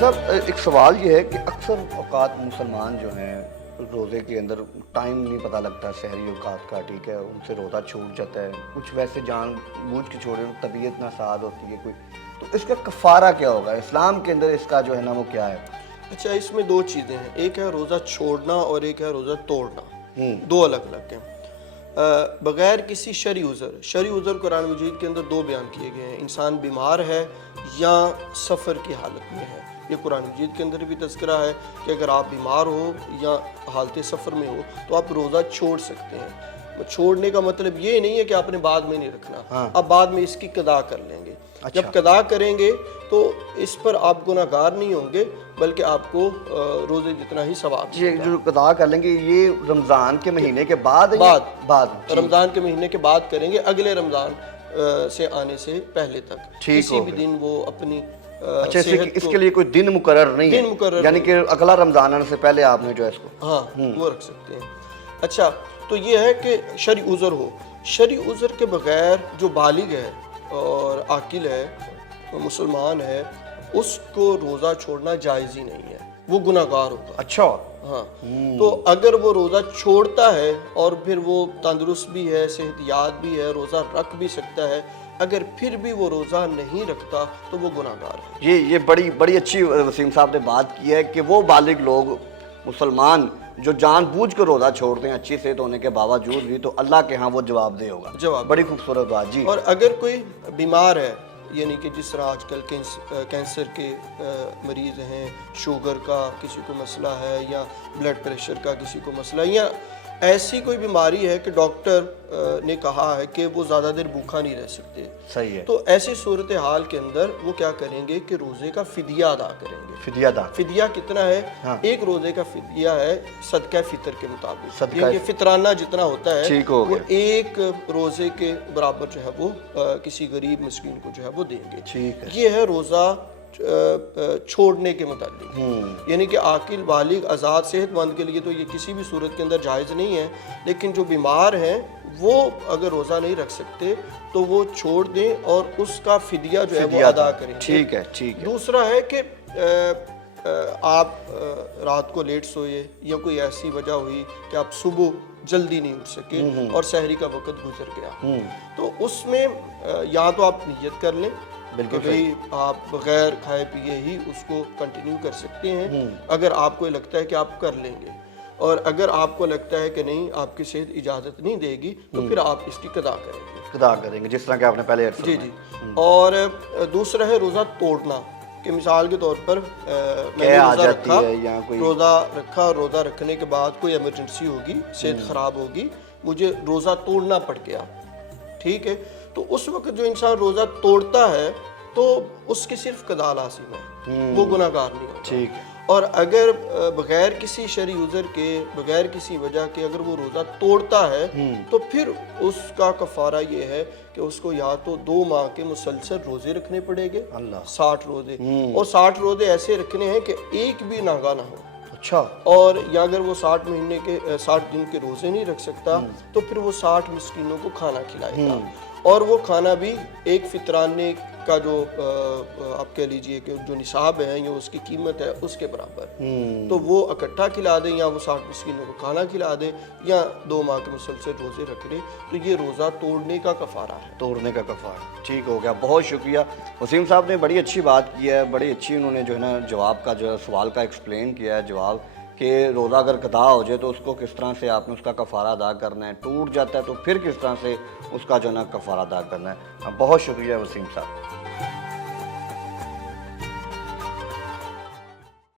صاحب ایک سوال یہ ہے کہ اکثر اوقات مسلمان جو ہیں روزے کے اندر ٹائم نہیں پتہ لگتا سحری اوقات کا، ٹھیک ہے، ان سے روزہ چھوٹ جاتا ہے، کچھ ویسے جان بوجھ کے چھوڑے طبیعت ناساز ہوتی ہے کوئی، تو اس کا کفارہ کیا ہوگا اسلام کے اندر، اس کا جو ہے نا وہ کیا ہے؟ اچھا، اس میں دو چیزیں ہیں، ایک ہے روزہ چھوڑنا اور ایک ہے روزہ توڑنا، دو الگ الگ ہیں۔ بغیر کسی شرعی عذر قرآن مجید کے اندر دو بیان کیے گئے ہیں، انسان بیمار ہے یا سفر کی حالت میں ہے۔ یہ قرآن مجید کے اندر بھی تذکرہ ہے کہ اگر آپ بیمار ہو یا حالت سفر میں ہو تو آپ روزہ چھوڑ سکتے ہیں۔ چھوڑنے کا مطلب یہ نہیں ہے کہ آپ نے بعد میں نہیں رکھنا، آپ بعد میں اس کی قضا کر لیں گے۔ جب قضا کریں گے تو اس پر آپ گناہ گار نہیں ہوں گے، بلکہ آپ کو روزے جتنا ہی ثواب یہ جو قضا کر لیں گے یہ رمضان کے مہینے کے بعد رمضان کے مہینے کے بعد کریں گے، اگلے رمضان سے آنے سے پہلے تک کسی بھی دن وہ اپنی اچھا، اس کے لیے کوئی دن مقرر نہیں ہے، یعنی کہ اگلا رمضان آنے سے پہلے آپ نے جو ہے اس کو وہ رکھ سکتے ہیں۔ اچھا، تو یہ ہے کہ شرعی عذر ہو، شرعی عذر کے بغیر جو بالغ ہے اور عاقل ہے، مسلمان ہے، اس کو روزہ چھوڑنا جائز ہی نہیں ہے، وہ گناہ گار ہوگا۔ اچھا، ہاں، تو اگر وہ روزہ چھوڑتا ہے اور پھر وہ تندرست بھی ہے، صحت یاب بھی ہے، روزہ رکھ بھی سکتا ہے، اگر پھر بھی وہ روزہ نہیں رکھتا تو وہ گناہ گار ہے۔ یہ بڑی اچھی وسیم صاحب نے بات کی ہے کہ وہ بالغ لوگ مسلمان جو جان بوجھ کر روزہ چھوڑتے ہیں اچھی صحت ہونے کے باوجود بھی، تو اللہ کے ہاں وہ جواب دہ ہوگا۔ بڑی خوبصورت بات جی۔ اور اگر کوئی بیمار ہے، یعنی کہ جس طرح آج کل کینسر کے مریض ہیں، شوگر کا کسی کو مسئلہ ہے، یا بلڈ پریشر کا کسی کو مسئلہ ہے، یا ایسی کوئی بیماری ہے کہ ڈاکٹر نے کہا ہے کہ وہ زیادہ دیر بھوکا نہیں رہ سکتے، صحیح ہے، تو ایسی صورتحال کے اندر وہ کیا کریں گے کہ روزے کا فدیہ ادا کریں گے۔ فدیہ کتنا ہے؟ ایک روزے کا فدیہ ہے صدقہ فطر کے مطابق، یعنی کہ فطرانہ جتنا ہوتا ہے وہ ایک روزے کے برابر جو ہے وہ کسی غریب مسکین کو جو ہے وہ دیں گے۔ یہ ہے روزہ چھوڑنے کے متعلق، یعنی کہ عاقل بالغ آزاد صحت مند کے لیے تو یہ کسی بھی صورت کے اندر جائز نہیں ہے، لیکن جو بیمار ہیں وہ اگر روزہ نہیں رکھ سکتے تو وہ چھوڑ دیں اور اس کا فدیہ جو ہے وہ ادا کریں۔ ٹھیک ہے۔ دوسرا ہے کہ آپ رات کو لیٹ سوئے یا کوئی ایسی وجہ ہوئی کہ آپ صبح جلدی نہیں اٹھ سکے اور سحری کا وقت گزر گیا، تو اس میں یا تو آپ نیت کر لیں کہ بھئی آپ بغیر کھائے پیے ہی اس کو کنٹینیو کر سکتے ہیں، اگر آپ کو لگتا ہے کہ آپ کر لیں گے، اور اگر آپ کو لگتا ہے کہ نہیں آپ کی صحت اجازت نہیں دے گی تو پھر آپ اس کی قضا کریں گے، جس طرح کہ آپ نے پہلے جی۔ اور دوسرا ہے روزہ توڑنا، کہ مثال کے طور پر میں نے روزہ رکھا، روزہ رکھنے کے بعد کوئی ایمرجنسی ہوگی، صحت خراب ہوگی، مجھے روزہ توڑنا پڑ گیا، ٹھیک ہے، تو اس وقت جو انسان روزہ توڑتا ہے تو اس کی صرف قضا لازم ہے، وہ گناہ گار نہیں ہوگا۔ ٹھیک ہے۔ اور اگر بغیر کسی شرعی عذر کے، بغیر کسی وجہ کے اگر وہ روزہ توڑتا ہے تو پھر اس کا کفارہ یہ ہے کہ اس کو یا تو 2 ماہ کے مسلسل روزے رکھنے پڑے گے، 60 روزے، اور 60 روزے ایسے رکھنے ہیں کہ ایک بھی ناغہ نہ ہو۔ اچھا، اور یا اگر وہ 60 دن کے روزے نہیں رکھ سکتا تو پھر وہ 60 مسکینوں کو کھانا کھلائے گا، اور وہ کھانا بھی ایک فطرانے کا جو آپ کہہ لیجئے کہ جو نصاب ہے یا اس کی قیمت ہے اس کے برابر، تو وہ اکٹھا کھلا دیں، یا وہ 60 مسکینوں کو کھانا کھلا دیں، یا 2 ماہ کے مسلسل روزے رکھ لیں، تو یہ روزہ توڑنے کا کفارہ ہے۔ ٹھیک ہو گیا، بہت شکریہ وسیم صاحب نے، بڑی اچھی بات کی ہے، بڑی اچھی انہوں نے جو ہے نا جواب کا جو سوال کا ایکسپلین کیا ہے، جواب کہ روزہ اگر قضا ہو جائے تو اس کو کس طرح سے آپ نے اس کا کفارہ ادا کرنا ہے، ٹوٹ جاتا ہے تو پھر کس طرح سے اس کا جو ہے نا کفارہ ادا کرنا ہے۔ بہت شکریہ وسیم صاحب۔